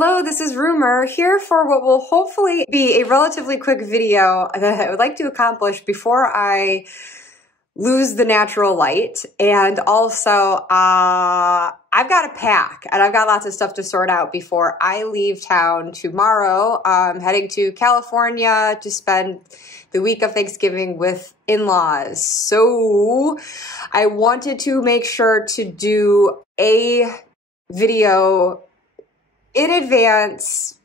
Hello, this is Rumor, here for what will hopefully be a relatively quick video that I would like to accomplish before I lose the natural light. And also, I've got to pack and I've got lots of stuff to sort out before I leave town tomorrow. I'm heading to California to spend the week of Thanksgiving with in-laws. So I wanted to make sure to do a video in advance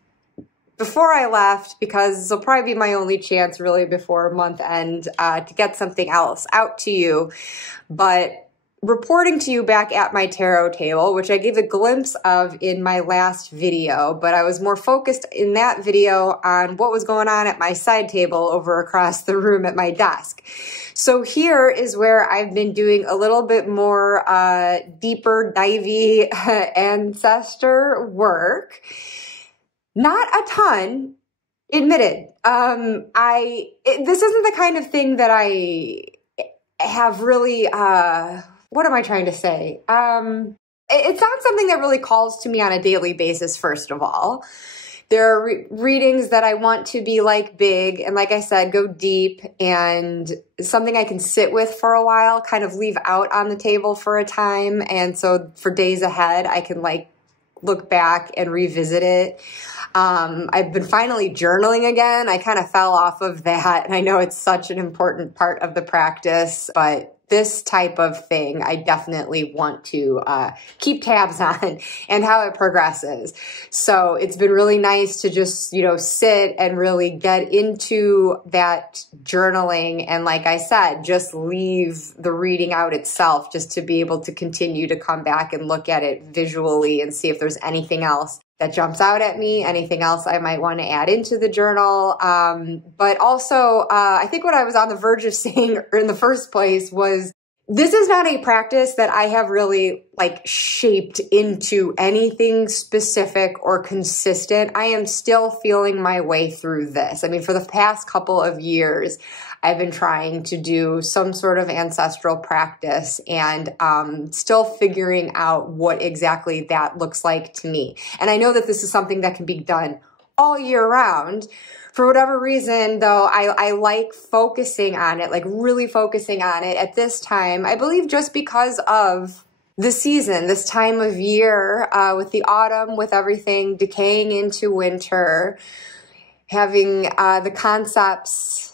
before I left, because this will probably be my only chance really before month end to get something else out to you. But reporting to you back at my tarot table, which I gave a glimpse of in my last video, but I was more focused in that video on what was going on at my side table over across the room at my desk. So here is where I've been doing a little bit more deeper divey ancestor work. Not a ton, admitted. This isn't the kind of thing that I have really, what am I trying to say? It's not something that really calls to me on a daily basis, first of all. There are readings that I want to be like big and, like I said, go deep, and something I can sit with for a while, kind of leave out on the table for a time. And so for days ahead, I can like look back and revisit it. I've been finally journaling again. I kind of fell off of that, and I know it's such an important part of the practice, but this type of thing I definitely want to keep tabs on and how it progresses. So it's been really nice to just, sit and really get into that journaling. And like I said, just leave the reading out itself, just to be able to continue to come back and look at it visually and see if there's anything else that jumps out at me, anything else I might want to add into the journal. But also, I think what I was on the verge of saying in the first place was, this is not a practice that I have really shaped into anything specific or consistent. I am still feeling my way through this. I mean, for the past couple of years, I've been trying to do some sort of ancestral practice and still figuring out what exactly that looks like to me. And I know that this is something that can be done all year round. For whatever reason, though, I like focusing on it, like really focusing on it at this time. I believe just because of the season, this time of year, with the autumn, with everything decaying into winter, having the concepts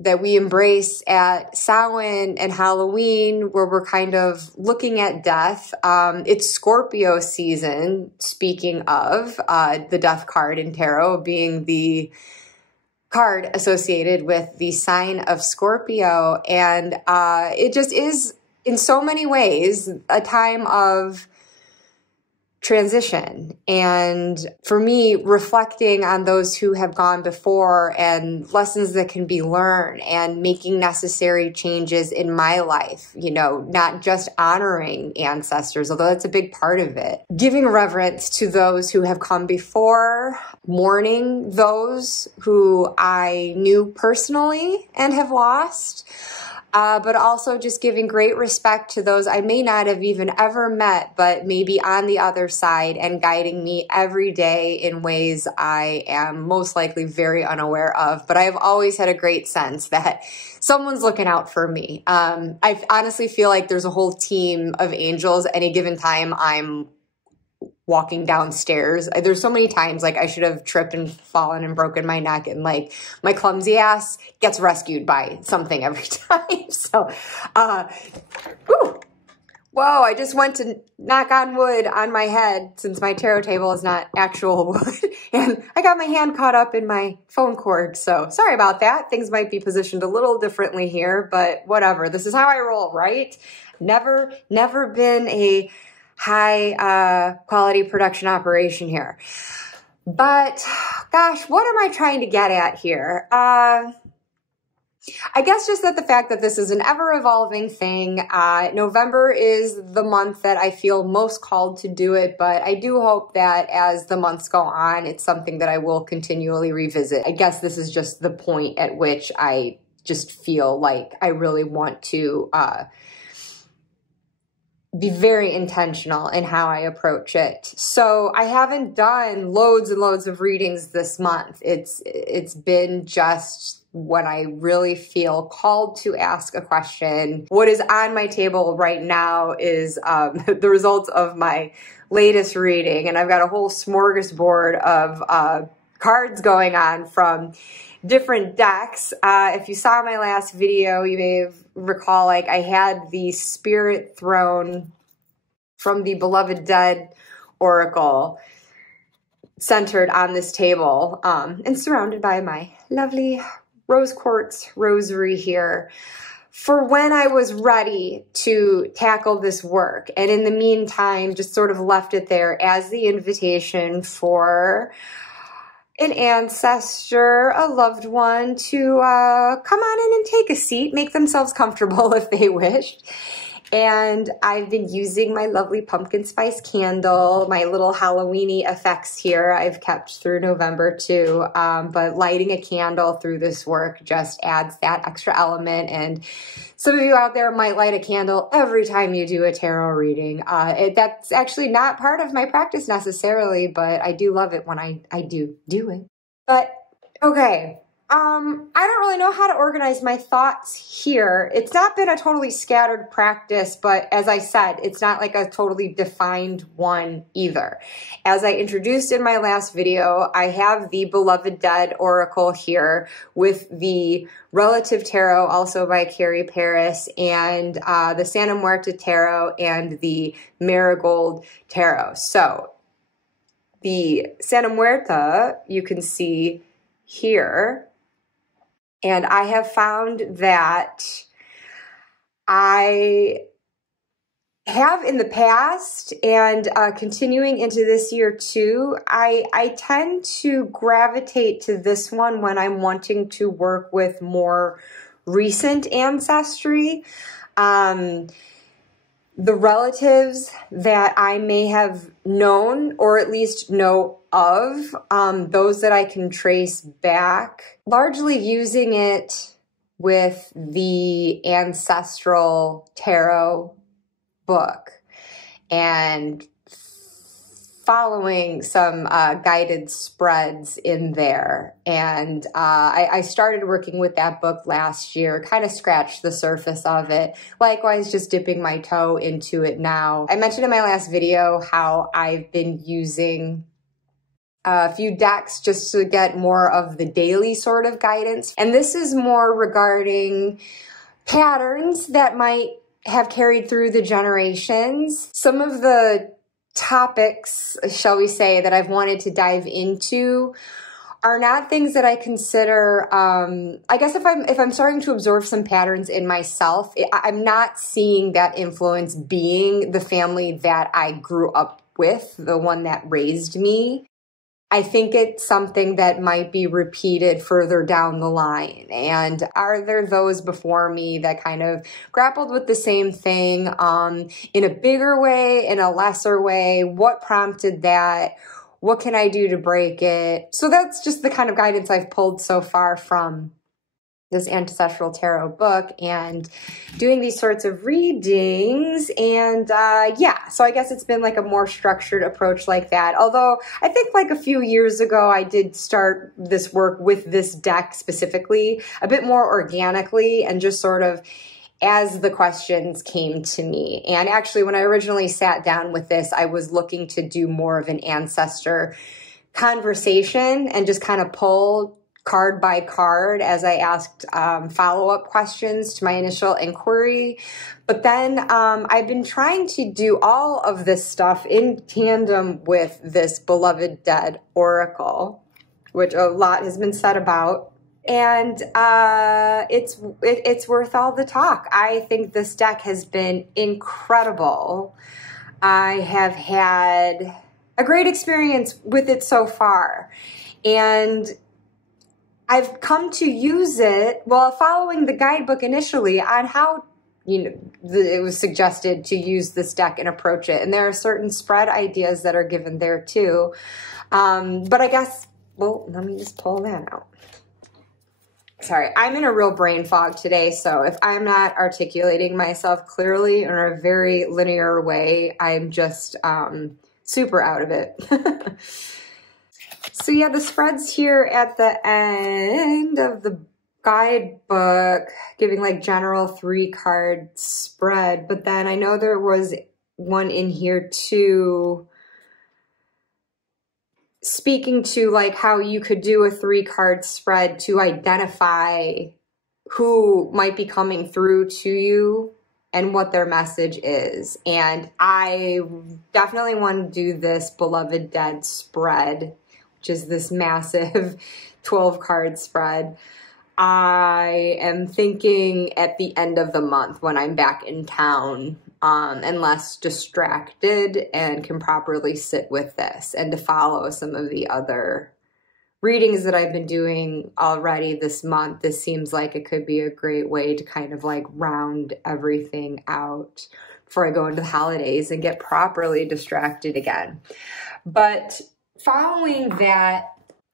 that we embrace at Samhain and Halloween, where we're kind of looking at death. It's Scorpio season, speaking of the death card in tarot being the card associated with the sign of Scorpio. And it just is, in so many ways, a time of transition. And for me, reflecting on those who have gone before and lessons that can be learned and making necessary changes in my life, not just honoring ancestors, although that's a big part of it. Giving reverence to those who have come before, mourning those who I knew personally and have lost. But also just giving great respect to those I may not have even ever met, but maybe on the other side and guiding me every day in ways I am most likely very unaware of. But I've always had a great sense that someone's looking out for me. I honestly feel like there's a whole team of angels any given time I'm walking downstairs. There's so many times I should have tripped and fallen and broken my neck, and my clumsy ass gets rescued by something every time. So, whoa, I just went to knock on wood on my head, since my tarot table is not actual wood, and I got my hand caught up in my phone cord. So sorry about that. Things might be positioned a little differently here, but whatever. This is how I roll, right? Never been a high quality production operation here. But gosh, what am I trying to get at here? I guess just that the fact that this is an ever-evolving thing. November is the month that I feel most called to do it, but I do hope that as the months go on, it's something that I will continually revisit. I guess this is just the point at which I just feel like I really want to be very intentional in how I approach it. So I haven't done loads and loads of readings this month. It's been just when I really feel called to ask a question. What is on my table right now is the results of my latest reading, and I've got a whole smorgasbord of cards going on from different decks. If you saw my last video, you may recall, like, I had the Spirit Throne from the Beloved Dead Oracle centered on this table, and surrounded by my lovely rose quartz rosary here for when I was ready to tackle this work. And in the meantime, just sort of left it there as the invitation for an ancestor, a loved one, to come on in and take a seat, make themselves comfortable if they wished. And I've been using my lovely pumpkin spice candle, my little Halloween-y effects here I've kept through November too. But lighting a candle through this work just adds that extra element. And some of you out there might light a candle every time you do a tarot reading. That's actually not part of my practice necessarily, but I do love it when I do it. But okay. I don't really know how to organize my thoughts here. It's not been a totally scattered practice, but as I said, it's not like a totally defined one either. As I introduced in my last video, I have the Beloved Dead Oracle here with the Relative Tarot, also by Carrie Paris, and the Santa Muerte Tarot and the Marigold Tarot. So the Santa Muerte, you can see here. And I have found that I have in the past, and continuing into this year too, I tend to gravitate to this one when I'm wanting to work with more recent ancestry. The relatives that I may have known, or at least know of, those that I can trace back, largely using it with the Ancestral Tarot book and following some guided spreads in there. And I started working with that book last year, kind of scratched the surface of it. Likewise, just dipping my toe into it now. I mentioned in my last video how I've been using a few decks just to get more of the daily sort of guidance. And this is more regarding patterns that might have carried through the generations. Some of the topics, shall we say, that I've wanted to dive into are not things that I consider, I guess if I'm starting to observe some patterns in myself, I'm not seeing that influence being the family that I grew up with, the one that raised me. I think it's something that might be repeated further down the line. And are there those before me that kind of grappled with the same thing in a bigger way, in a lesser way? What prompted that? What can I do to break it? So that's just the kind of guidance I've pulled so far from this Ancestral Tarot book and doing these sorts of readings. And yeah, so I guess it's been like a more structured approach like that. Although I think like a few years ago, I did start this work with this deck specifically a bit more organically and just sort of as the questions came to me. And actually, when I originally sat down with this, I was looking to do more of an ancestor conversation and just kind of pull card by card as I asked follow-up questions to my initial inquiry. But then I've been trying to do all of this stuff in tandem with this Beloved Dead Oracle, which a lot has been said about. And it's worth all the talk. I think this deck has been incredible. I have had a great experience with it so far. And I've come to use it, well, following the guidebook initially on how, it was suggested to use this deck and approach it. And there are certain spread ideas that are given there too. But I guess, well, let me just pull that out. Sorry, I'm in a real brain fog today, so if I'm not articulating myself clearly in a very linear way, I'm just super out of it. So yeah, the spreads here at the end of the guidebook, giving like general 3-card spread, but then I know there was one in here too, speaking to like how you could do a 3-card spread to identify who might be coming through to you and what their message is. And I definitely want to do this Beloved Dead spread, which is this massive 12-card spread. I am thinking at the end of the month when I'm back in town and less distracted and can properly sit with this, and to follow some of the other readings that I've been doing already this month. This seems like it could be a great way to kind of like round everything out before I go into the holidays and get properly distracted again. But following that,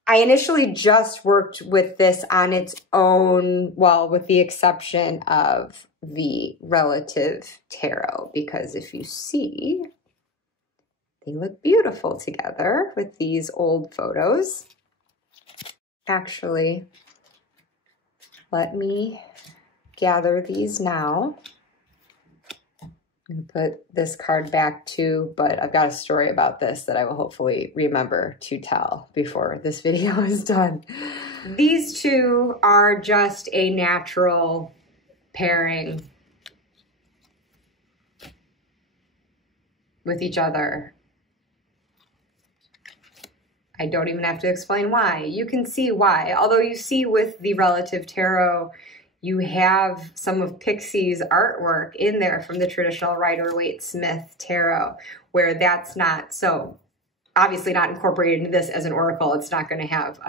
I initially just worked with this on its own, well, with the exception of the Relative Tarot, because if you see, they look beautiful together with these old photos. Actually, let me gather these now. I'm going to put this card back too, but I've got a story about this that I will hopefully remember to tell before this video is done. These two are just a natural pairing with each other. I don't even have to explain why. You can see why. Although you see with the Relative Tarot, you have some of Pixie's artwork in there from the traditional Rider-Waite-Smith Tarot, where that's not, so obviously not incorporated into this as an oracle. It's not going to have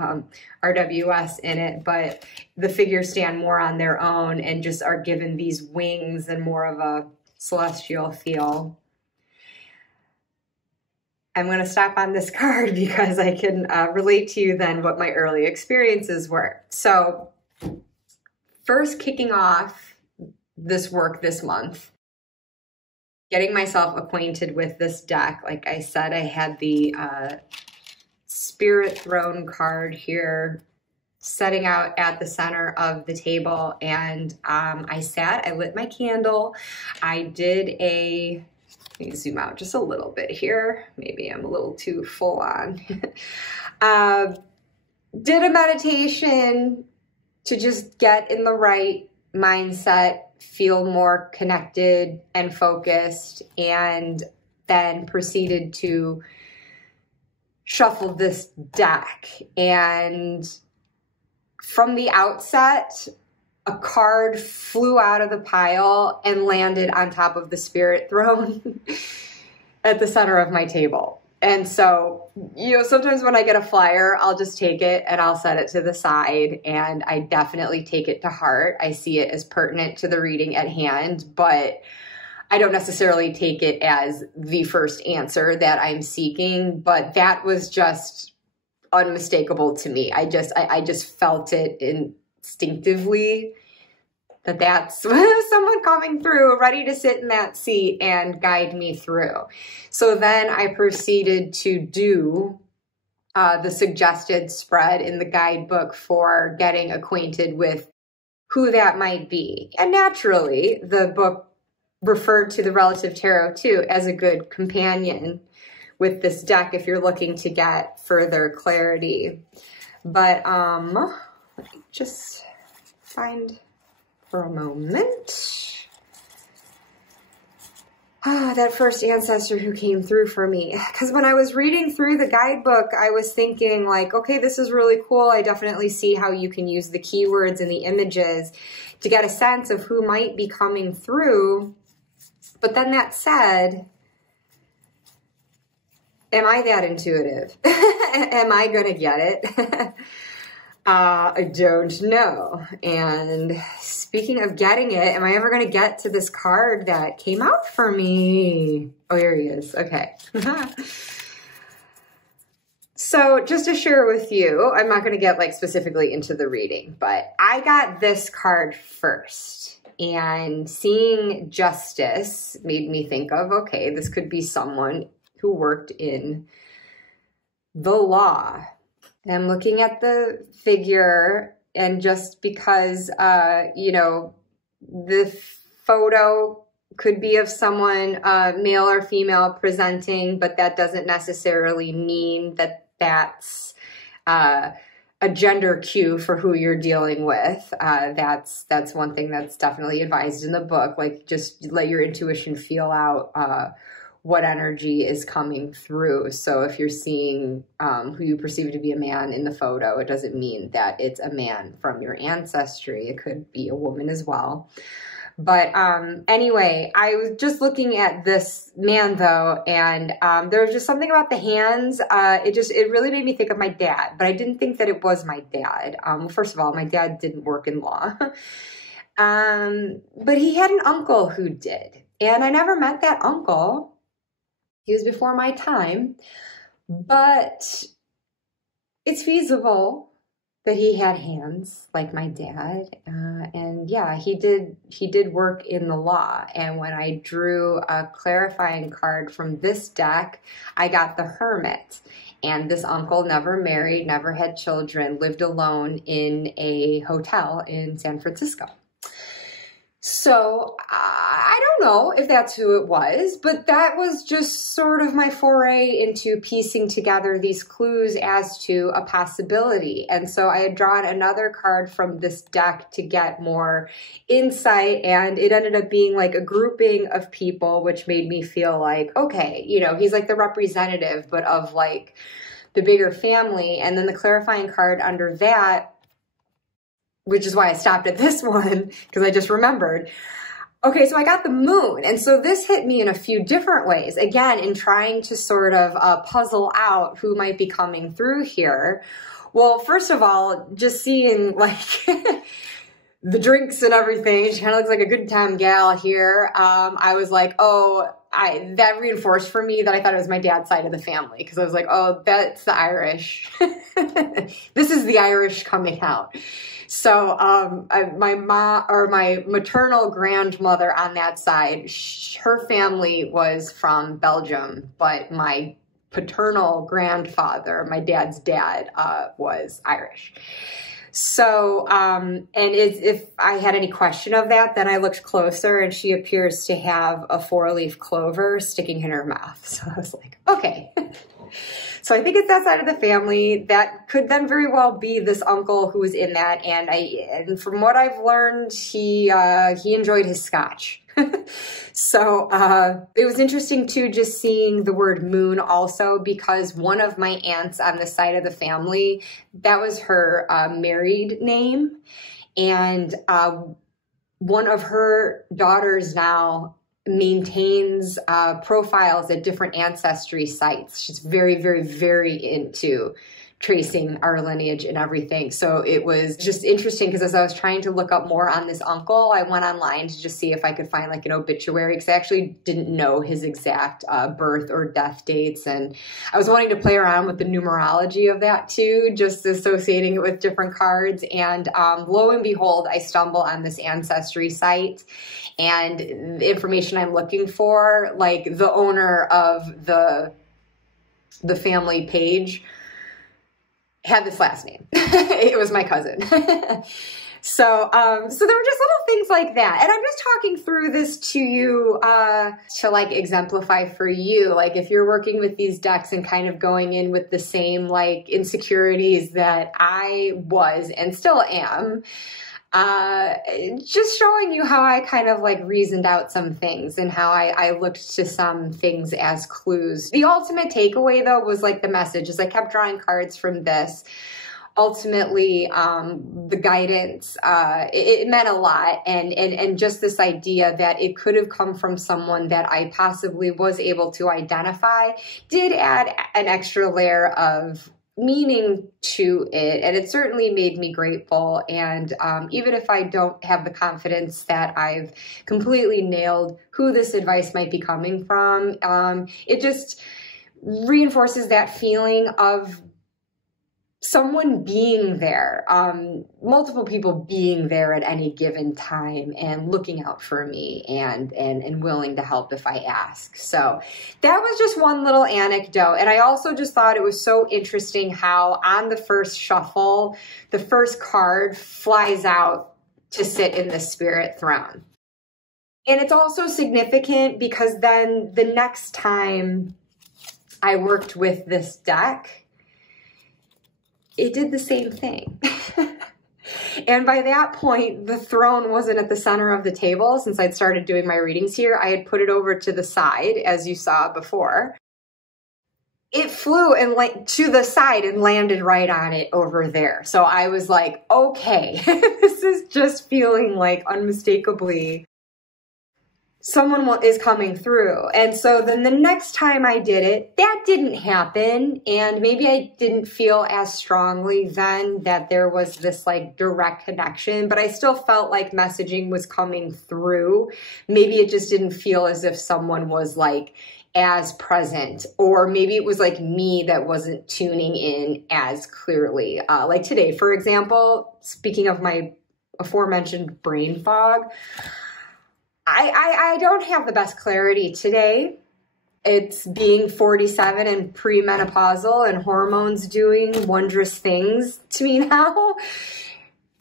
RWS in it, but the figures stand more on their own and just are given these wings and more of a celestial feel. I'm going to stop on this card because I can relate to you then what my early experiences were. So first kicking off this work this month, getting myself acquainted with this deck. Like I said, I had the Spirit Throne card here setting out at the center of the table, and I lit my candle. I did a, let me zoom out just a little bit here. Maybe I'm a little too full on. Did a meditation to just get in the right mindset, feel more connected and focused, and then proceeded to shuffle this deck. And from the outset, a card flew out of the pile and landed on top of the Spirit Throne at the center of my table. And so, you know, sometimes when I get a flyer, I'll just take it and I'll set it to the side, and I definitely take it to heart. I see it as pertinent to the reading at hand, but I don't necessarily take it as the first answer that I'm seeking. But that was just unmistakable to me. I just felt it instinctively that that's someone coming through, ready to sit in that seat and guide me through. So then I proceeded to do the suggested spread in the guidebook for getting acquainted with who that might be. And naturally, the book referred to the Relative Tarot too as a good companion with this deck if you're looking to get further clarity. But let me just find for a moment that first ancestor who came through for me. Because when I was reading through the guidebook, I was thinking like, okay, this is really cool. I definitely see how you can use the keywords and the images to get a sense of who might be coming through. But then that said, am I that intuitive? Am I going to get it? I don't know. And speaking of getting it, am I ever going to get to this card that came out for me? Oh, here he is. Okay. So just to share with you, I'm not going to get like specifically into the reading, but I got this card first, and seeing justice made me think of, okay, this could be someone who worked in the law. And I'm looking at the figure, and just because, you know, the photo could be of someone, male or female presenting, but that doesn't necessarily mean that that's a gender cue for who you're dealing with. That's one thing that's definitely advised in the book. Like, just let your intuition feel out what energy is coming through. So if you're seeing who you perceive to be a man in the photo, it doesn't mean that it's a man from your ancestry. It could be a woman as well. But anyway, I was just looking at this man though, and there was just something about the hands. It really made me think of my dad, but I didn't think that it was my dad. First of all, my dad didn't work in law, but he had an uncle who did, and I never met that uncle. He was before my time, but it's feasible that he had hands like my dad. And yeah, he did work in the law. And when I drew a clarifying card from this deck, I got the Hermit. And this uncle never married, never had children, lived alone in a hotel in San Francisco. So I don't know if that's who it was, but that was just sort of my foray into piecing together these clues as to a possibility. And so I had drawn another card from this deck to get more insight, and it ended up being like a grouping of people, which made me feel like, okay, you know, he's like the representative, but of like the bigger family. And then the clarifying card under that, which is why I stopped at this one, because I just remembered. Okay, so I got the Moon. And so this hit me in a few different ways. Again, in trying to sort of puzzle out who might be coming through here. Well, first of all, just seeing like the drinks and everything, she kind of looks like a good time gal here. I was like, oh, that reinforced for me that I thought it was my dad's side of the family, because I was like, oh, that's the Irish. This is the Irish coming out. So my mom, or my maternal grandmother on that side, her family was from Belgium, but my paternal grandfather, my dad's dad, was Irish. So, and if I had any question of that, then I looked closer, and she appears to have a 4-leaf clover sticking in her mouth. So I was like, okay. So I think it's that side of the family. That could then very well be this uncle who was in that. And from what I've learned, he enjoyed his scotch. So it was interesting too, just seeing the word moon also, because one of my aunts on the side of the family, that was her married name. And one of her daughters now maintains profiles at different ancestry sites. She's very, very, very into tracing our lineage and everything. So it was just interesting, because as I was trying to look up more on this uncle, I went online to just see if I could find like an obituary, because I actually didn't know his exact birth or death dates. And I was wanting to play around with the numerology of that too, just associating it with different cards. And lo and behold, I stumble on this ancestry site, and the information I'm looking for, like the owner of the family page had this last name. It was my cousin. So there were just little things like that. And I'm just talking through this to you to like exemplify for you, like if you're working with these decks and kind of going in with the same like insecurities that I was and still am, just showing you how I kind of like reasoned out some things and how I looked to some things as clues. The ultimate takeaway though was like the message, as I kept drawing cards from this. Ultimately, the guidance, it meant a lot. And just this idea that it could have come from someone that I possibly was able to identify did add an extra layer of meaning to it, and it certainly made me grateful. And even if I don't have the confidence that I've completely nailed who this advice might be coming from, it just reinforces that feeling of someone being there, multiple people being there at any given time and looking out for me and willing to help if I ask. So that was just one little anecdote. And I also just thought it was so interesting how on the first shuffle, the first card flies out to sit in the spirit throne. And it's also significant because then the next time I worked with this deck, it did the same thing. And by that point, the throne wasn't at the center of the table. Since I'd started doing my readings here, I had put it over to the side, as you saw before. It flew and to the side and landed right on it over there. So I was like, okay, this is just feeling like unmistakably someone is coming through. And so then the next time I did it, that didn't happen. And maybe I didn't feel as strongly then that there was this like direct connection, but I still felt like messaging was coming through. Maybe it just didn't feel as if someone was like as present, or maybe it was like me that wasn't tuning in as clearly. Like today, for example, speaking of my aforementioned brain fog, I don't have the best clarity today. It's being 47 and premenopausal and hormones doing wondrous things to me now.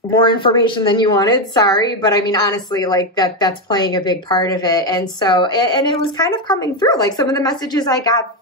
More information than you wanted, sorry. But I mean, honestly, like that's playing a big part of it. And so, and it was kind of coming through. Like some of the messages I got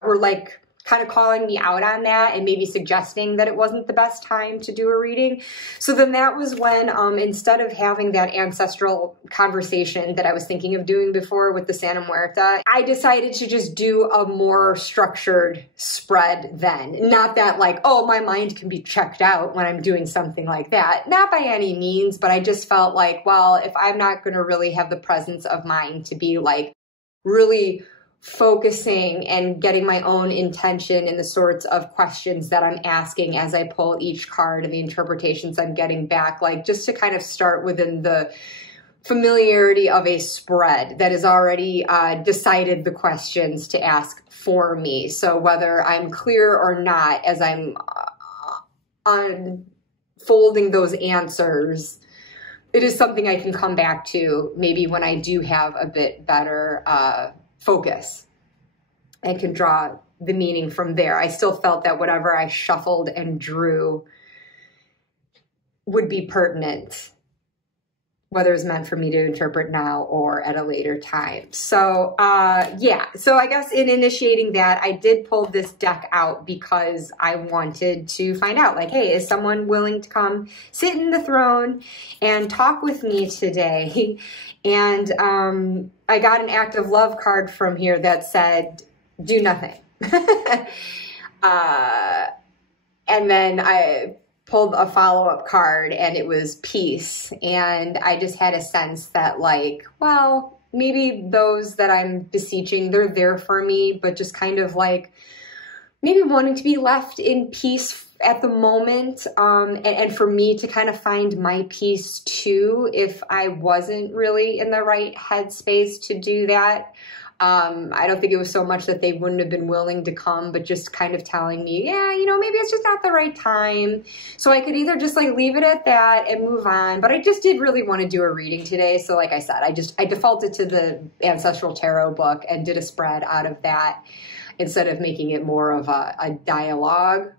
were like kind of calling me out on that and maybe suggesting that it wasn't the best time to do a reading. So then that was when, instead of having that ancestral conversation that I was thinking of doing before with the Santa Muerte, I decided to just do a more structured spread then. Not that like, oh, my mind can be checked out when I'm doing something like that. Not by any means, but I just felt like, well, if I'm not going to really have the presence of mind to be like really focusing and getting my own intention in the sorts of questions that I'm asking as I pull each card and the interpretations I'm getting back, like just to kind of start within the familiarity of a spread that has already decided the questions to ask for me. So whether I'm clear or not as I'm unfolding those answers, it is something I can come back to maybe when I do have a bit better focus and can draw the meaning from there. I still felt that whatever I shuffled and drew would be pertinent, whether it's meant for me to interpret now or at a later time. So yeah, so I guess in initiating that, I did pull this deck out because I wanted to find out, like, hey, is someone willing to come sit in the throne and talk with me today? And I got an act of love card from here that said, do nothing. And then I pulled a follow-up card and it was peace. And I just had a sense that like, well, maybe those that I'm beseeching, they're there for me, but just kind of like maybe wanting to be left in peace at the moment, and for me to kind of find my peace too, if I wasn't really in the right headspace to do that. I don't think it was so much that they wouldn't have been willing to come, but just kind of telling me, yeah, you know, maybe it's just not the right time. So I could either just like leave it at that and move on, but I just did really want to do a reading today. So like I said, I defaulted to the Ancestral Tarot book and did a spread out of that instead of making it more of a dialogue.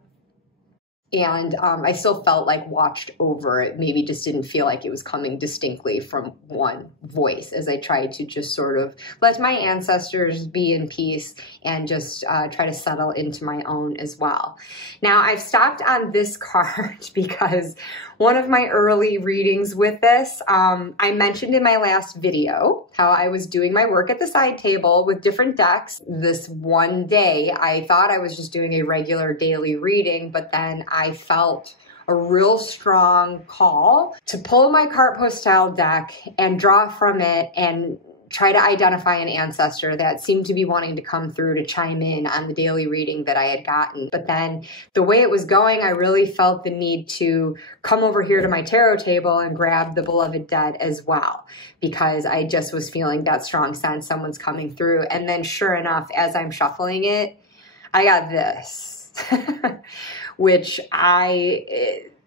And I still felt like watched over. It maybe just didn't feel like it was coming distinctly from one voice as I tried to just sort of let my ancestors be in peace and just try to settle into my own as well. Now, I've stopped on this card because one of my early readings with this, I mentioned in my last video how I was doing my work at the side table with different decks. This one day, I thought I was just doing a regular daily reading, but then I felt a real strong call to pull my carte postale deck and draw from it and try to identify an ancestor that seemed to be wanting to come through to chime in on the daily reading that I had gotten. But then the way it was going, I really felt the need to come over here to my tarot table and grab the beloved dead as well, because I just was feeling that strong sense someone's coming through. And then sure enough, as I'm shuffling it, I got this, which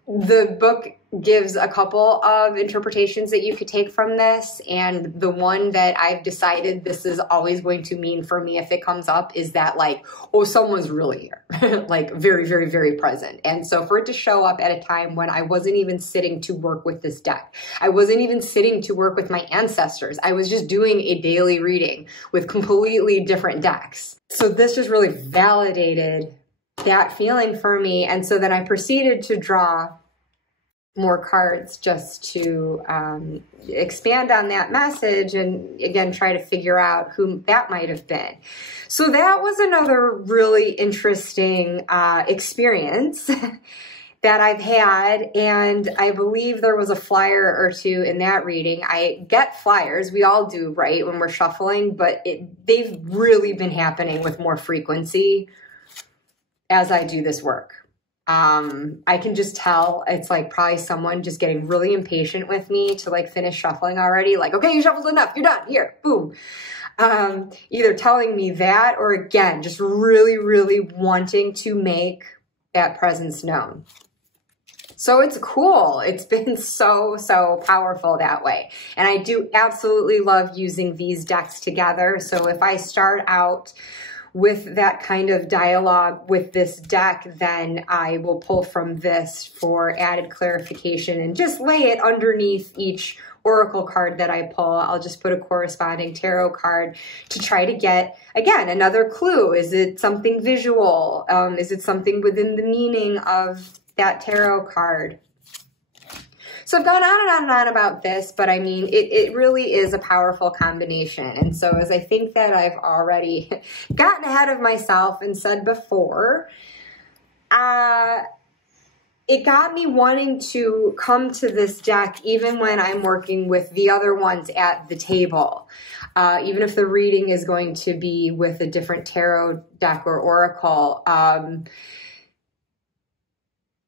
the book gives a couple of interpretations that you could take from this, and the one that I've decided this is always going to mean for me if it comes up is that, like, oh, someone's really here, like very, very, very present. And so for it to show up at a time when I wasn't even sitting to work with this deck, I wasn't even sitting to work with my ancestors, I was just doing a daily reading with completely different decks. So this just really validated that feeling for me. And so then I proceeded to draw more cards just to expand on that message and again try to figure out who that might have been. So that was another really interesting experience that I've had, and I believe there was a flyer or two in that reading. I get flyers, we all do, right, when we're shuffling, but they've really been happening with more frequency as I do this work. I can just tell it's like probably someone just getting really impatient with me to like finish shuffling already. Like, okay, you shuffled enough, you're done, here, boom. Either telling me that or again, just really, really wanting to make that presence known. So it's cool. It's been so, so powerful that way. And I do absolutely love using these decks together. So if I start out with that kind of dialogue with this deck, then I will pull from this for added clarification and just lay it underneath each oracle card that I pull. I'll just put a corresponding tarot card to try to get, again, another clue. Is it something visual? Is it something within the meaning of that tarot card? So I've gone on and on and on about this, but I mean, it really is a powerful combination. And so as I think that I've already gotten ahead of myself and said before, it got me wanting to come to this deck even when I'm working with the other ones at the table. Even if the reading is going to be with a different tarot deck or oracle,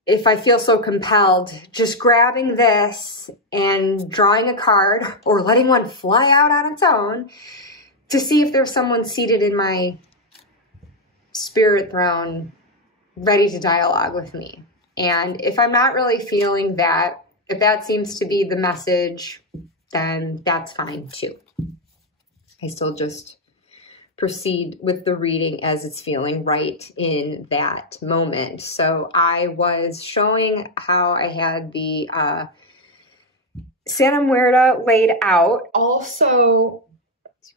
if I feel so compelled, just grabbing this and drawing a card or letting one fly out on its own to see if there's someone seated in my spirit throne ready to dialogue with me. And if I'm not really feeling that, if that seems to be the message, then that's fine too. I still just proceed with the reading as it's feeling right in that moment. So I was showing how I had the Santa Muerte laid out. Also,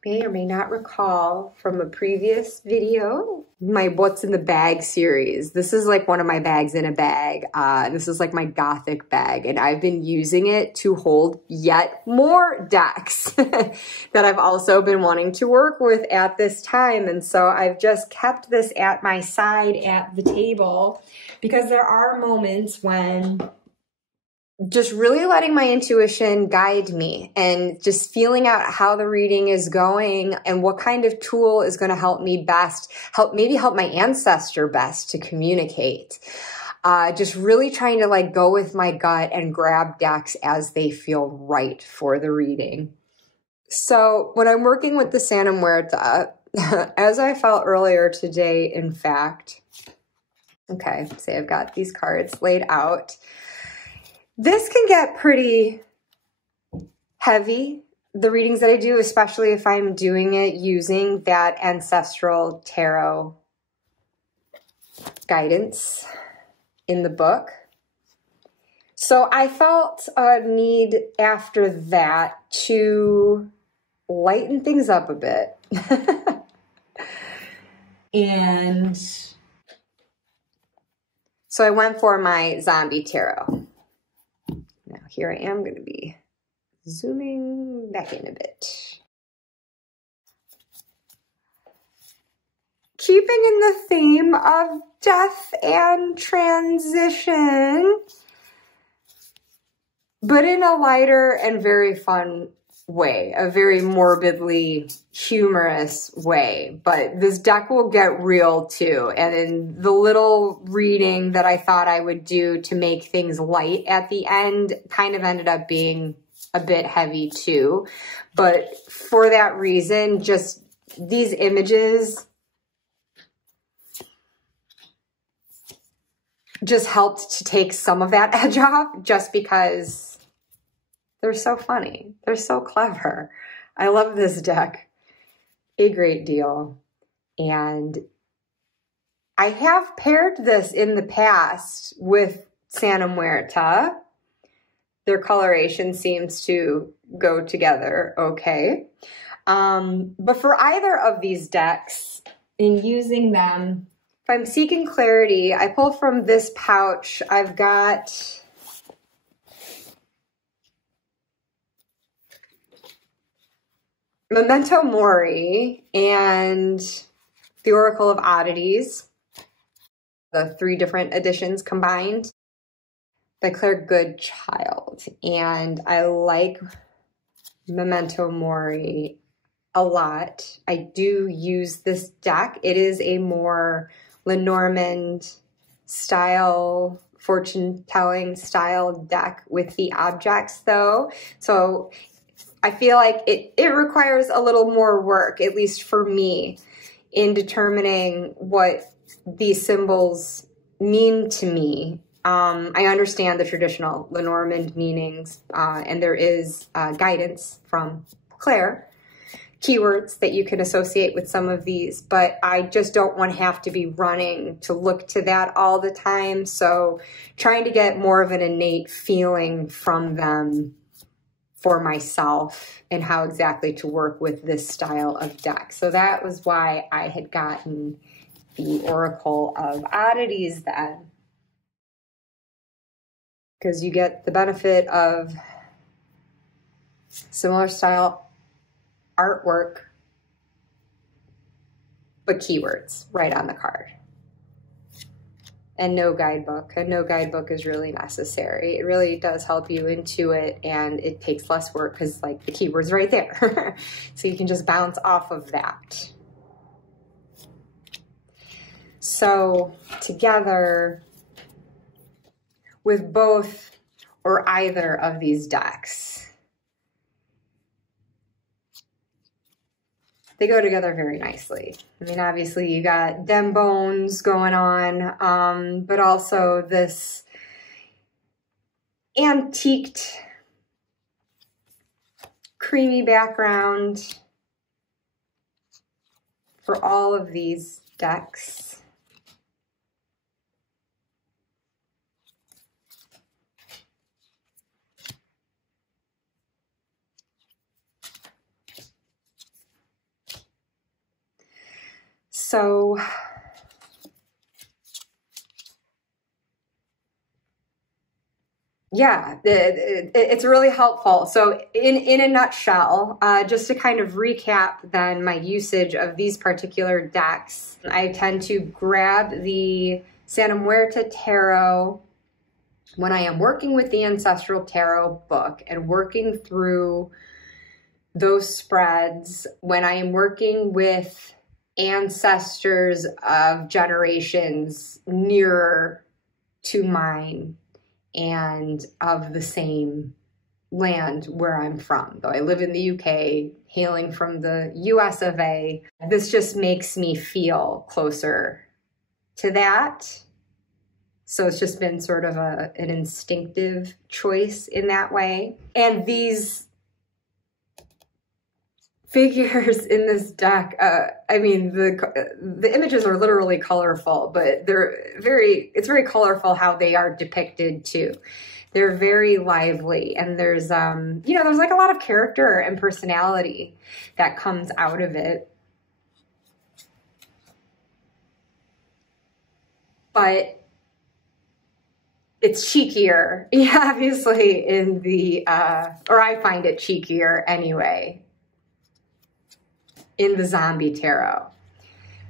you may or may not recall from a previous video, my What's in the Bag series. This is like one of my bags in a bag. This is like my gothic bag, and I've been using it to hold yet more decks that I've also been wanting to work with at this time. And so I've just kept this at my side at the table because there are moments when just really letting my intuition guide me and just feeling out how the reading is going and what kind of tool is going to help me best, maybe help my ancestor best to communicate. Just really trying to like go with my gut and grab decks as they feel right for the reading. So when I'm working with the Santa Muerte, as I felt earlier today, in fact, okay, say I've got these cards laid out. This can get pretty heavy, the readings that I do, especially if I'm doing it using that ancestral tarot guidance in the book. So I felt a need after that to lighten things up a bit. And so I went for my zombie tarot. Now here I am going to be zooming back in a bit. Keeping in the theme of death and transition, but in a lighter and very fun way, a very morbidly humorous way. But this deck will get real too. And in the little reading that I thought I would do to make things light at the end kind of ended up being a bit heavy too. But for that reason, just these images just helped to take some of that edge off, just because they're so funny. They're so clever. I love this deck a great deal. And I have paired this in the past with Santa Muerte. Their coloration seems to go together okay. But for either of these decks, in using them, if I'm seeking clarity, I pull from this pouch. I've got Memento, Mori, and the Oracle of Oddities, the 3 different editions combined, by Claire Goodchild. And I like Memento Mori a lot. I do use this deck. It is a more Lenormand style, fortune-telling style deck with the objects though. So I feel like it requires a little more work, at least for me, in determining what these symbols mean to me. I understand the traditional Lenormand meanings, and there is guidance from Claire, keywords that you can associate with some of these, but I just don't want to have to be running to look to that all the time. So trying to get more of an innate feeling from them for myself and how exactly to work with this style of deck. So that was why I had gotten the Oracle of Oddities then, because you get the benefit of similar style artwork, but keywords right on the card. And no guidebook. And no guidebook is really necessary. It really does help you intuit, and it takes less work because like the keyword's right there. So you can just bounce off of that. So together with both or either of these decks, they go together very nicely. I mean, obviously you got dem bones going on, but also this antiqued, creamy background for all of these decks. So yeah, it's really helpful. So in a nutshell, just to kind of recap then my usage of these particular decks, I tend to grab the Santa Muerte Tarot when I am working with the Ancestral Tarot book and working through those spreads, when I am working with ancestors of generations nearer to mine and of the same land where I'm from. Though I live in the UK, hailing from the US of A, this just makes me feel closer to that. So it's just been sort of an instinctive choice in that way. And these figures in this deck, I mean, the images are literally colorful, but it's very colorful how they are depicted too. They're very lively, and there's, you know, there's like a lot of character and personality that comes out of it. But it's cheekier, yeah, obviously in the, or I find it cheekier anyway, in the Zombie Tarot.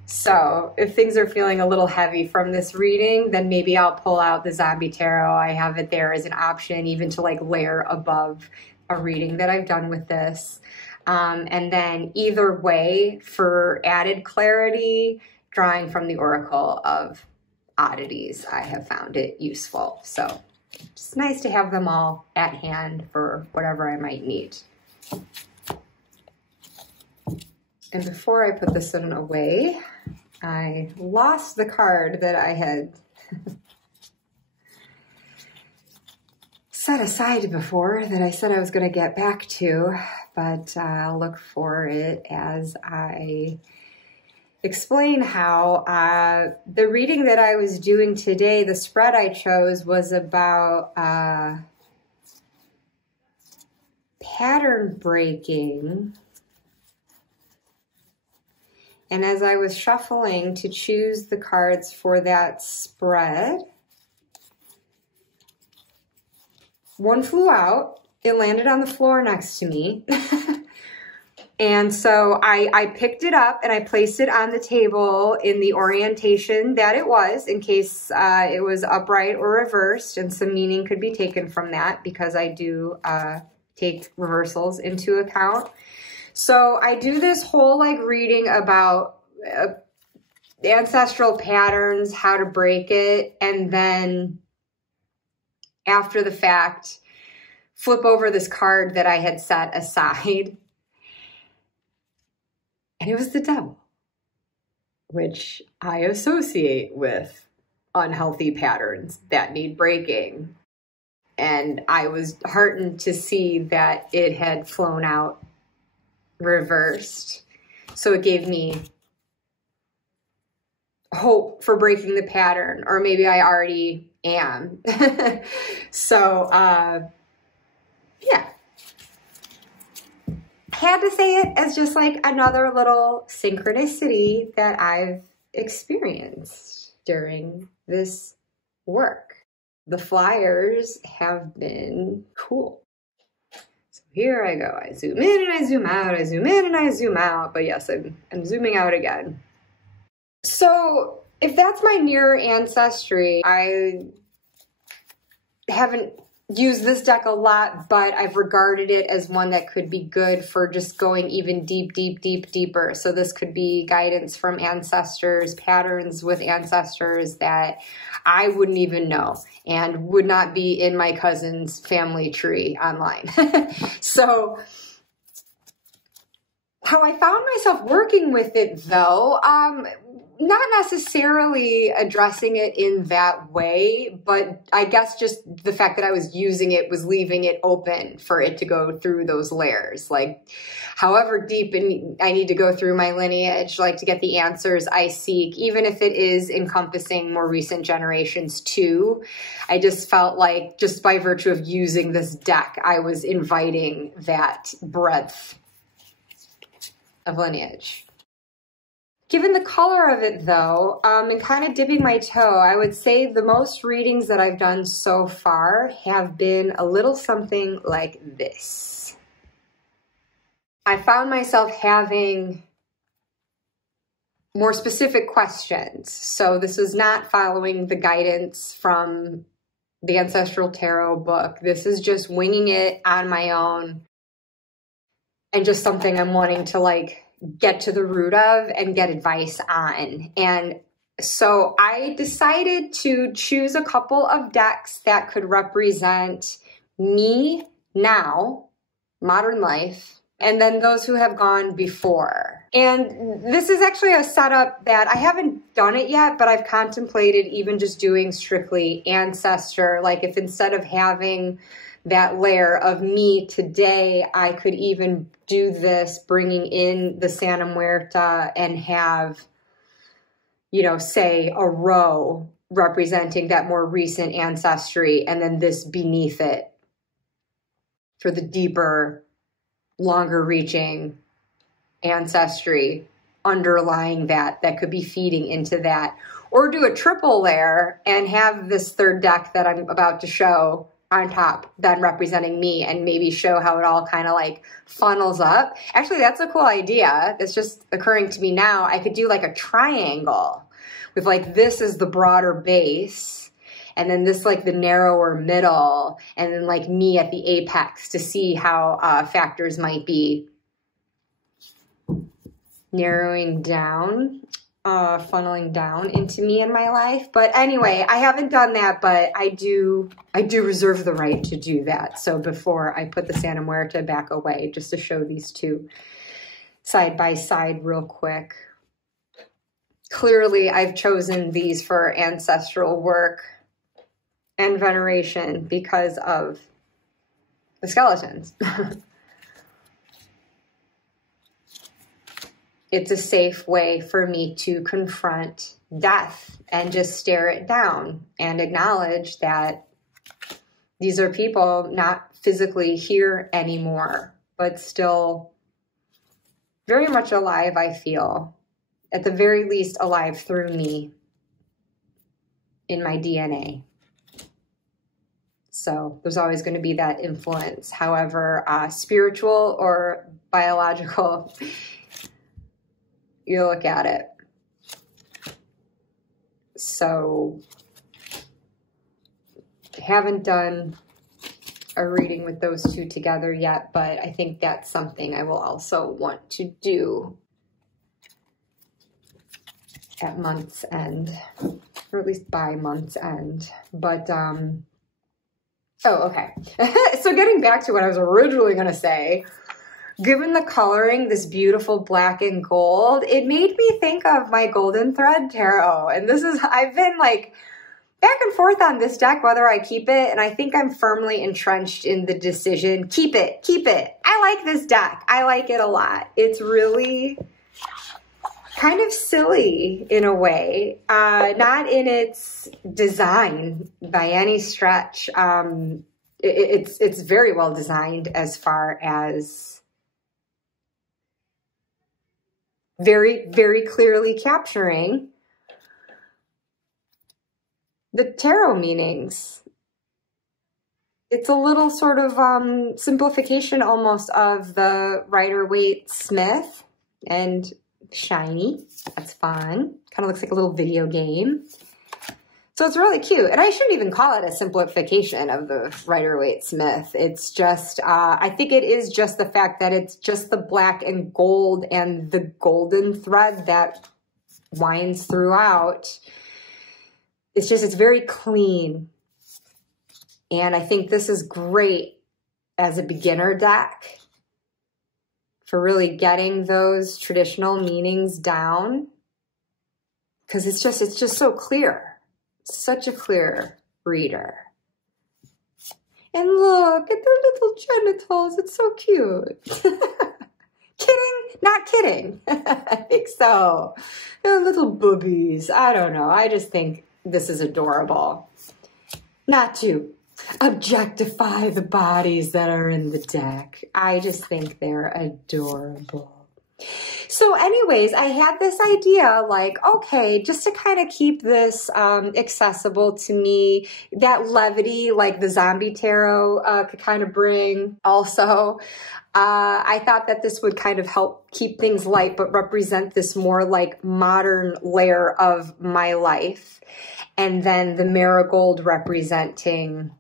So if things are feeling a little heavy from this reading, then maybe I'll pull out the Zombie Tarot. I have it there as an option, even to like layer above a reading that I've done with this. And then either way, for added clarity, drawing from the Oracle of Oddities, I have found it useful. So it's nice to have them all at hand for whatever I might need. And before I put this one away, I lost the card that I had set aside before that I said I was going to get back to, but I'll look for it as I explain how the reading that I was doing today, the spread I chose was about pattern breaking. And as I was shuffling to choose the cards for that spread, one flew out. It landed on the floor next to me. And so I picked it up and I placed it on the table in the orientation that it was, in case it was upright or reversed, and some meaning could be taken from that because I do take reversals into account. So I do this whole like reading about ancestral patterns, how to break it, and then after the fact, flip over this card that I had set aside. And it was the devil, which I associate with unhealthy patterns that need breaking. And I was heartened to see that it had flown out reversed. So it gave me hope for breaking the pattern, or maybe I already am. So, yeah. Had to say it as just like another little synchronicity that I've experienced during this work. The flyers have been cool. So here I go. I zoom in and I zoom out. I zoom in and I zoom out. But yes, I'm zooming out again. So if that's my near ancestry, I haven't used this deck a lot, but I've regarded it as one that could be good for just going even deeper. So this could be guidance from ancestors, patterns with ancestors that I wouldn't even know and would not be in my cousin's family tree online. So how I found myself working with it though, not necessarily addressing it in that way, but I guess just the fact that I was using it was leaving it open for it to go through those layers. Like, however deep I need to go through my lineage, like to get the answers I seek, even if it is encompassing more recent generations too. I just felt like just by virtue of using this deck, I was inviting that breadth of lineage. Given the color of it though, and kind of dipping my toe, I would say the most readings that I've done so far have been a little something like this. I found myself having more specific questions. So this is not following the guidance from the Ancestral Tarot book. This is just winging it on my own and just something I'm wanting to like get to the root of and get advice on. And so I decided to choose a couple of decks that could represent me now, modern life, and then those who have gone before. And this is actually a setup that I haven't done it yet, but I've contemplated even just doing strictly Ancestor. Like if instead of having that layer of me today, I could even do this, bringing in the Santa Muerte and have, you know, say a row representing that more recent ancestry, and then this beneath it for the deeper, longer reaching ancestry underlying that could be feeding into that. Or do a triple layer and have this third deck that I'm about to show on top, then representing me, and maybe show how it all kind of like funnels up. Actually, that's a cool idea. It's just occurring to me now. I could do like a triangle with like, this is the broader base, and then this like the narrower middle, and then like me at the apex to see how factors might be narrowing down, funneling down into me in my life. But anyway, I haven't done that, but I do reserve the right to do that. So before I put the Santa Muerte back away, just to show these two side by side real quick. Clearly, I've chosen these for ancestral work and veneration because of the skeletons. It's a safe way for me to confront death and just stare it down and acknowledge that these are people not physically here anymore, but still very much alive, I feel. At the very least, alive through me in my DNA. So there's always going to be that influence, however spiritual or biological you look at it. So haven't done a reading with those two together yet, but I think that's something I will also want to do at month's end, or at least by month's end. But oh, okay. So getting back to what I was originally going to say, given the coloring, this beautiful black and gold, it made me think of my Golden Thread Tarot. And this is, I've been like back and forth on this deck, whether I keep it. And I think I'm firmly entrenched in the decision, keep it, keep it. I like this deck. I like it a lot. It's really kind of silly in a way, not in its design by any stretch. It's very well designed as far as very, very clearly capturing the tarot meanings. It's a little sort of simplification almost of the Rider-Waite-Smith and shiny. That's fun. Kind of looks like a little video game. So it's really cute. And I shouldn't even call it a simplification of the Rider-Waite-Smith. It's just, I think it is just the fact that it's just the black and gold and the golden thread that winds throughout. It's just, it's very clean. And I think this is great as a beginner deck for really getting those traditional meanings down. Because it's just so clear. Such a clear reader. And look at their little genitals. It's so cute. Kidding? Not kidding. I think so. They're little boobies. I don't know. I just think this is adorable. Not to objectify the bodies that are in the deck. I just think they're adorable. So anyways, I had this idea like, okay, just to kind of keep this accessible to me, that levity like the zombie tarot could kind of bring also. I thought that this would kind of help keep things light, but represent this more like modern layer of my life. And then the marigold representing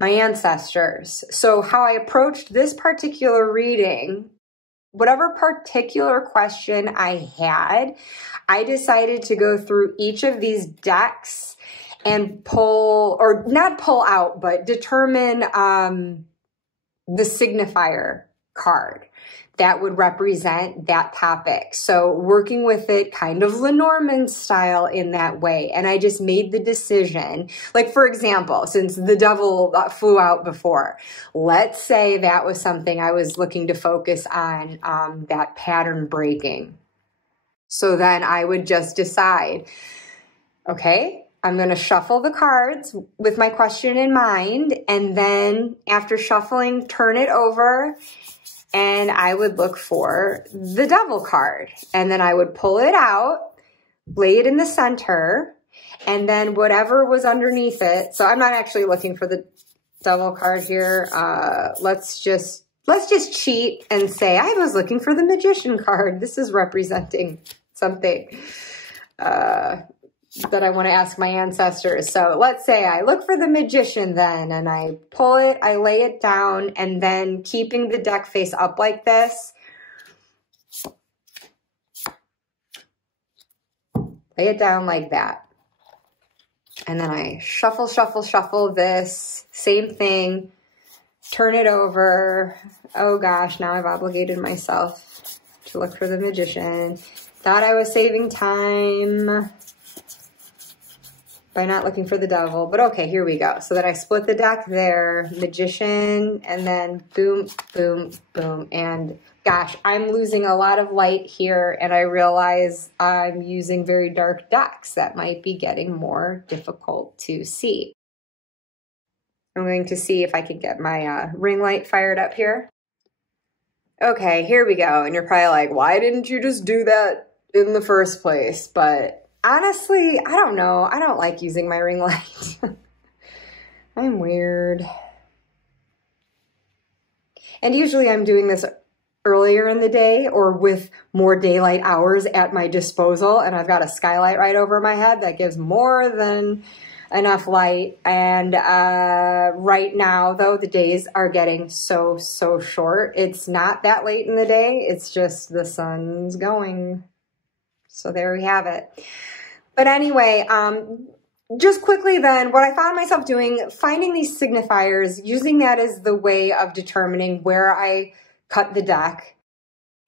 my ancestors. So how I approached this particular reading, whatever particular question I had, I decided to go through each of these decks and pull, or not pull out, but determine the signifier card that would represent that topic. So working with it kind of Lenormand style in that way. And I just made the decision, like for example, since the devil flew out before, let's say that was something I was looking to focus on, that pattern breaking. So then I would just decide, okay, I'm going to shuffle the cards with my question in mind. And then after shuffling, turn it over. And I would look for the devil card. And then I would pull it out, lay it in the center, and then whatever was underneath it. So I'm not actually looking for the devil card here. Let's just cheat and say I was looking for the magician card. This is representing something that I want to ask my ancestors. So let's say I look for the Magician then, and I pull it, I lay it down, and then keeping the deck face up like this, lay it down like that. And then I shuffle, shuffle, shuffle this, same thing, turn it over. Oh gosh, now I've obligated myself to look for the Magician. Thought I was saving time by not looking for the Devil, but okay, here we go. So then I split the deck there, Magician, and then boom, boom, boom, and gosh, I'm losing a lot of light here, and I realize I'm using very dark decks. That might be getting more difficult to see. I'm going to see if I can get my ring light fired up here. Okay, here we go, and you're probably like, why didn't you just do that in the first place? But honestly, I don't know. I don't like using my ring light. I'm weird. And usually I'm doing this earlier in the day or with more daylight hours at my disposal, and I've got a skylight right over my head that gives more than enough light. And right now, though, the days are getting so short. It's not that late in the day. It's just the sun's going. So there we have it. But anyway, just quickly then, what I found myself doing, finding these signifiers, using that as the way of determining where I cut the deck,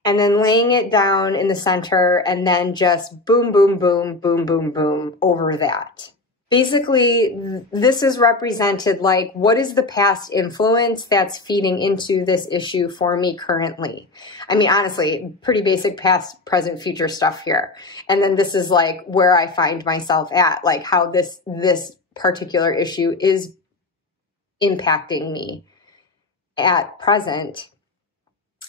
and then laying it down in the center, and then just boom, boom, boom, boom, boom, boom over that. Basically, this is represented like, what is the past influence that's feeding into this issue for me currently? I mean, honestly, pretty basic past, present, future stuff here. And then this is like where I find myself at, like how this particular issue is impacting me at present.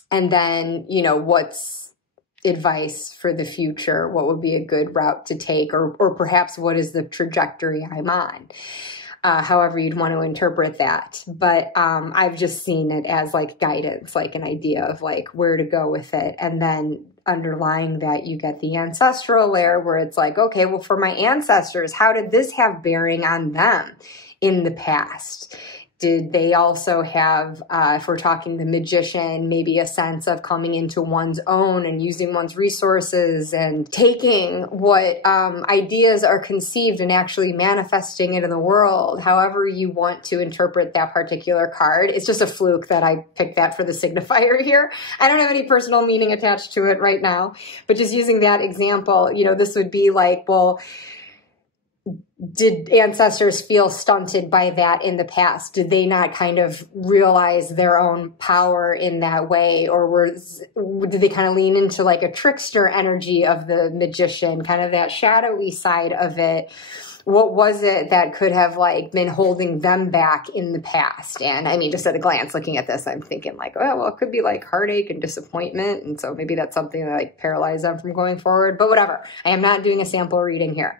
And then, you know, what's advice for the future? What would be a good route to take? Or perhaps what is the trajectory I'm on? However you'd want to interpret that. But I've just seen it as like guidance, like an idea of like where to go with it. And then underlying that, you get the ancestral layer where it's like, okay, well, for my ancestors, how did this have bearing on them in the past? Did they also have, if we're talking the Magician, maybe a sense of coming into one's own and using one's resources and taking what ideas are conceived and actually manifesting it in the world, however you want to interpret that particular card. It's just a fluke that I picked that for the signifier here. I don't have any personal meaning attached to it right now, but just using that example, you know, this would be like, well, did ancestors feel stunted by that in the past? Did they not kind of realize their own power in that way? Or did they kind of lean into like a trickster energy of the Magician, kind of that shadowy side of it? What was it that could have like been holding them back in the past? And I mean, just at a glance looking at this, I'm thinking like, oh, well, it could be like heartache and disappointment. And so maybe that's something that like paralyzed them from going forward, but whatever. I am not doing a sample reading here.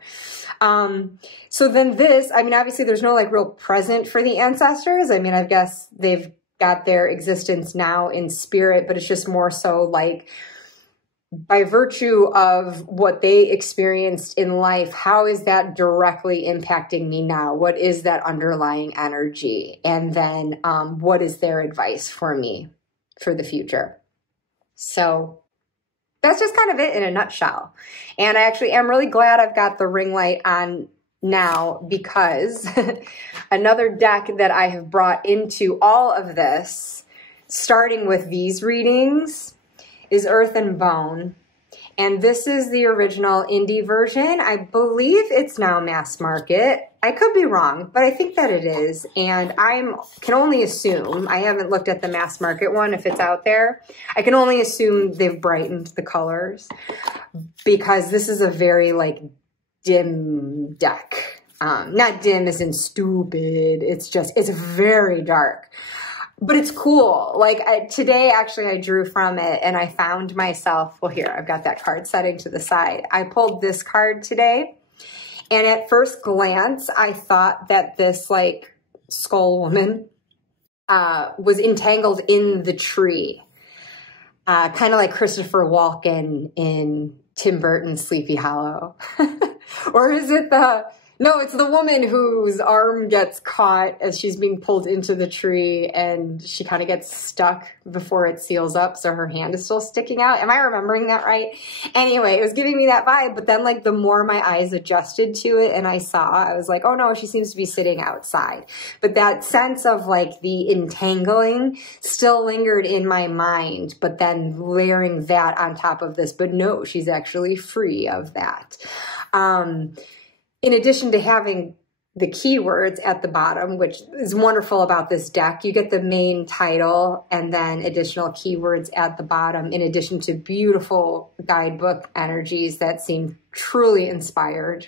So then this, I mean, obviously there's no like real present for the ancestors. I mean, I guess they've got their existence now in spirit, but it's just more so like by virtue of what they experienced in life, how is that directly impacting me now? What is that underlying energy? And then what is their advice for me for the future? So that's just kind of it in a nutshell. And I actually am really glad I've got the ring light on now, because another deck that I have brought into all of this, starting with these readings, is Earth and Bone. And this is the original indie version. I believe it's now mass market. I could be wrong, but I think that it is. And I can only assume, I haven't looked at the mass market one if it's out there. I can only assume they've brightened the colors, because this is a very like dim deck. Not dim as in stupid. It's very dark. But it's cool. Like today, actually, I drew from it and I found myself, well, here, I've got that card setting to the side. I pulled this card today. And at first glance, I thought that this like skull woman was entangled in the tree. Kind of like Christopher Walken in Tim Burton's Sleepy Hollow. Or is it no, it's the woman whose arm gets caught as she's being pulled into the tree and she kind of gets stuck before it seals up, so her hand is still sticking out. Am I remembering that right? Anyway, it was giving me that vibe, but then like the more my eyes adjusted to it and I was like, oh no, she seems to be sitting outside. But that sense of like the entangling still lingered in my mind, but then layering that on top of this, but no, she's actually free of that. In addition to having the keywords at the bottom, which is wonderful about this deck, you get the main title and then additional keywords at the bottom, in addition to beautiful guidebook energies that seem truly inspired.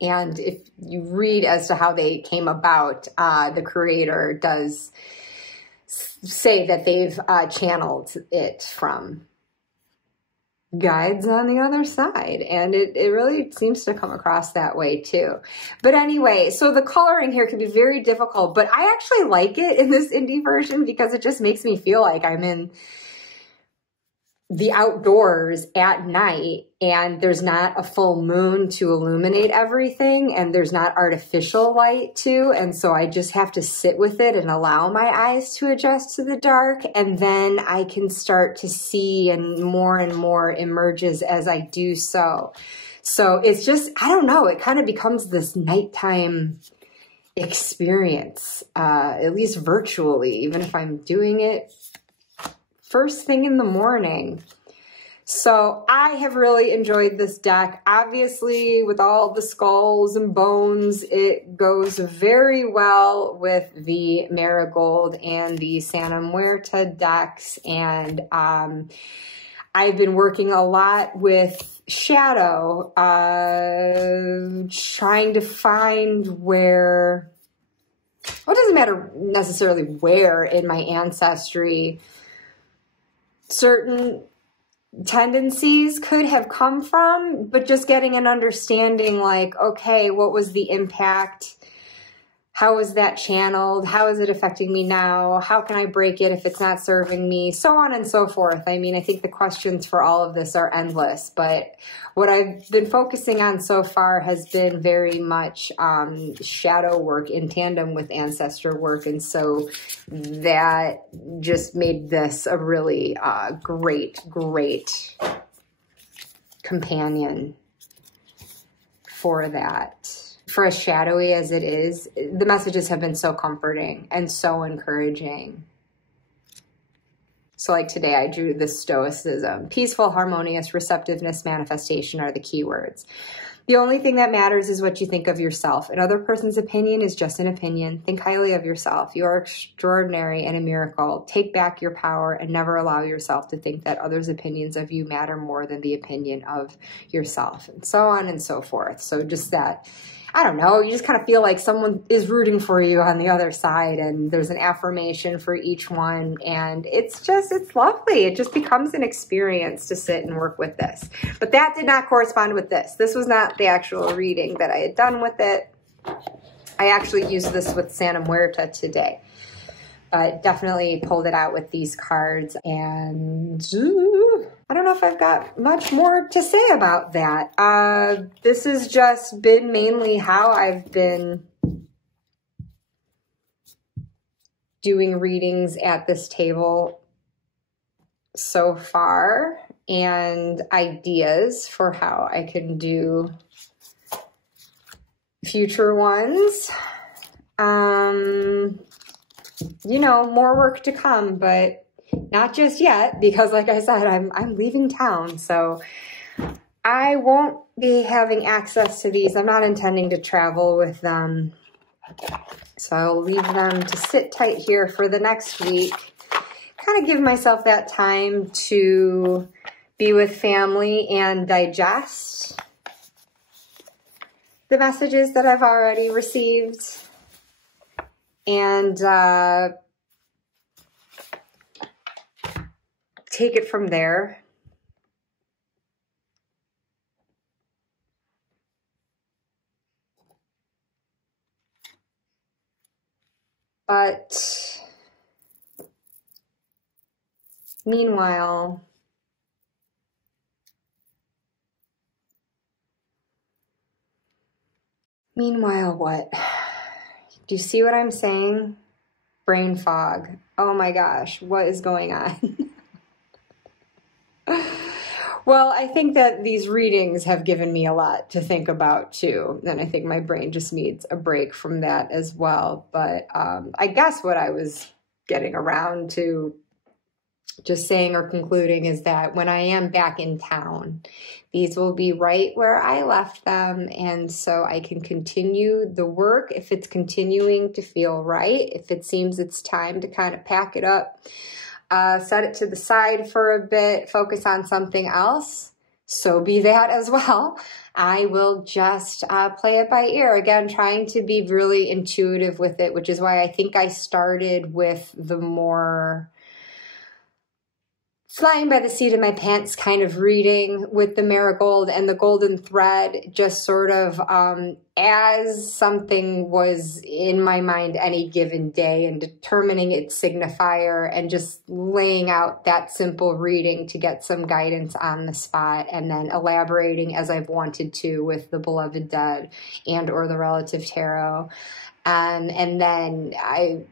And if you read as to how they came about, the creator does say that they've channeled it from guides on the other side, and it really seems to come across that way too. But anyway, so the coloring here can be very difficult, but I actually like it in this indie version because it just makes me feel like I'm in the outdoors at night and there's not a full moon to illuminate everything and there's not artificial light too. And so I just have to sit with it and allow my eyes to adjust to the dark. And then I can start to see and more emerges as I do so. So it's just, I don't know, it kind of becomes this nighttime experience, at least virtually, even if I'm doing it first thing in the morning. So I have really enjoyed this deck. Obviously, with all the skulls and bones, it goes very well with the Marigold and the Santa Muerte decks. And I've been working a lot with Shadow, trying to find where, well, it doesn't matter necessarily where in my ancestry certain tendencies could have come from, but just getting an understanding like, okay, what was the impact? How was that channeled? How is it affecting me now? How can I break it if it's not serving me? So on and so forth. I mean, I think the questions for all of this are endless, but what I've been focusing on so far has been very much shadow work in tandem with ancestor work. And so that just made this a really great companion for that. For as shadowy as it is, the messages have been so comforting and so encouraging. So like today I drew the stoicism. Peaceful, harmonious, receptiveness, manifestation are the keywords. The only thing that matters is what you think of yourself. Another person's opinion is just an opinion. Think highly of yourself. You are extraordinary and a miracle. Take back your power and never allow yourself to think that others' opinions of you matter more than the opinion of yourself, and so on and so forth. So just that, I don't know, you just kind of feel like someone is rooting for you on the other side, and there's an affirmation for each one, and it's lovely. It just becomes an experience to sit and work with this. But that did not correspond with this. This was not the actual reading that I had done with it. I actually used this with Santa Muerte today. Definitely pulled it out with these cards, and I don't know if I've got much more to say about that. This has just been mainly how I've been doing readings at this table so far, and ideas for how I can do future ones. You know, more work to come, but not just yet, because like I said, I'm leaving town, so I won't be having access to these. I'm not intending to travel with them, so I'll leave them to sit tight here for the next week. Kind of give myself that time to be with family and digest the messages that I've already received. And take it from there. But meanwhile, Meanwhile, what? Do you see what I'm saying? Brain fog. Oh my gosh, what is going on? Well, I think that these readings have given me a lot to think about too. And I think my brain just needs a break from that as well. But I guess what I was getting around to just saying or concluding is that when I am back in town, these will be right where I left them. And so I can continue the work if it's continuing to feel right. If it seems it's time to kind of pack it up, set it to the side for a bit, focus on something else, so be that as well. I will just play it by ear. Again, trying to be really intuitive with it, which is why I think I started with the more flying by the seat of my pants kind of reading with the marigold and the golden thread, just sort of as something was in my mind any given day and determining its signifier and just laying out that simple reading to get some guidance on the spot, and then elaborating as I've wanted to with the beloved dead and or the relative tarot. And then I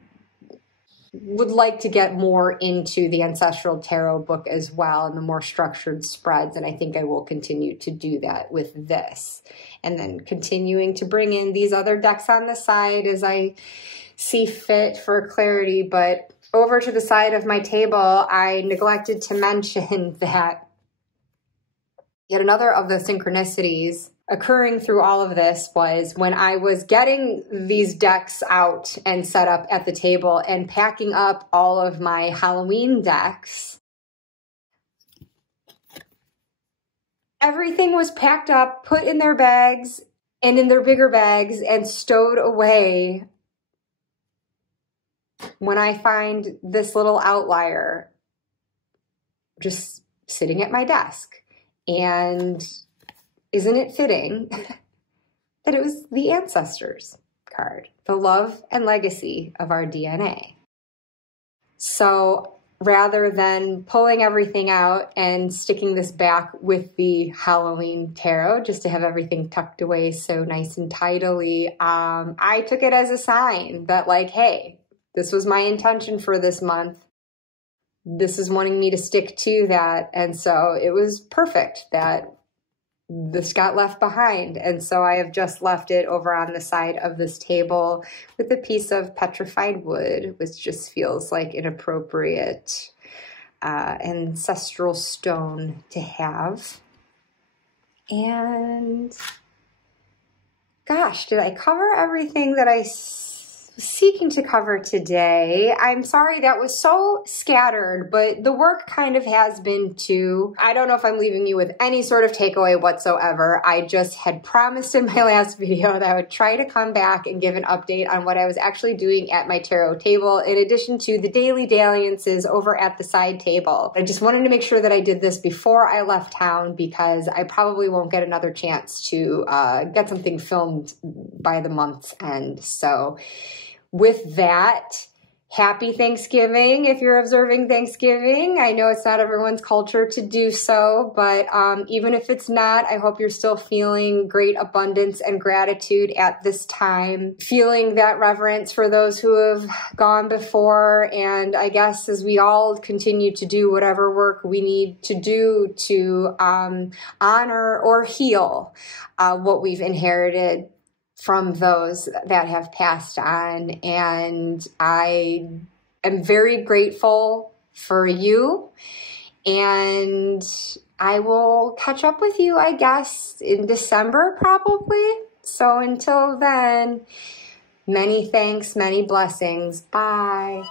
would like to get more into the Ancestral Tarot book as well and the more structured spreads, and I think I will continue to do that with this. And then continuing to bring in these other decks on the side as I see fit for clarity. But over to the side of my table, I neglected to mention that yet another of the synchronicities occurring through all of this was when I was getting these decks out and set up at the table and packing up all of my Halloween decks. Everything was packed up, put in their bags and in their bigger bags and stowed away when I find this little outlier just sitting at my desk. And isn't it fitting that it was the Ancestors card, the love and legacy of our DNA? So rather than pulling everything out and sticking this back with the Halloween tarot, just to have everything tucked away so nice and tidily, I took it as a sign that, like, hey, this was my intention for this month. This is wanting me to stick to that. And so it was perfect that this got left behind. And so I have just left it over on the side of this table with a piece of petrified wood, which just feels like an appropriate ancestral stone to have. And gosh, did I cover everything that I was seeking to cover today? I'm sorry that was so scattered, but the work kind of has been too. I don't know if I'm leaving you with any sort of takeaway whatsoever. I just had promised in my last video that I would try to come back and give an update on what I was actually doing at my tarot table, in addition to the daily dalliances over at the side table. I just wanted to make sure that I did this before I left town, because I probably won't get another chance to get something filmed by the month's end. So with that, happy Thanksgiving if you're observing Thanksgiving. I know it's not everyone's culture to do so, but even if it's not, I hope you're still feeling great abundance and gratitude at this time, feeling that reverence for those who have gone before. And I guess as we all continue to do whatever work we need to do to honor or heal what we've inherited from those that have passed on. And I am very grateful for you, and I will catch up with you, I guess, in December probably. So until then, many thanks, many blessings. Bye.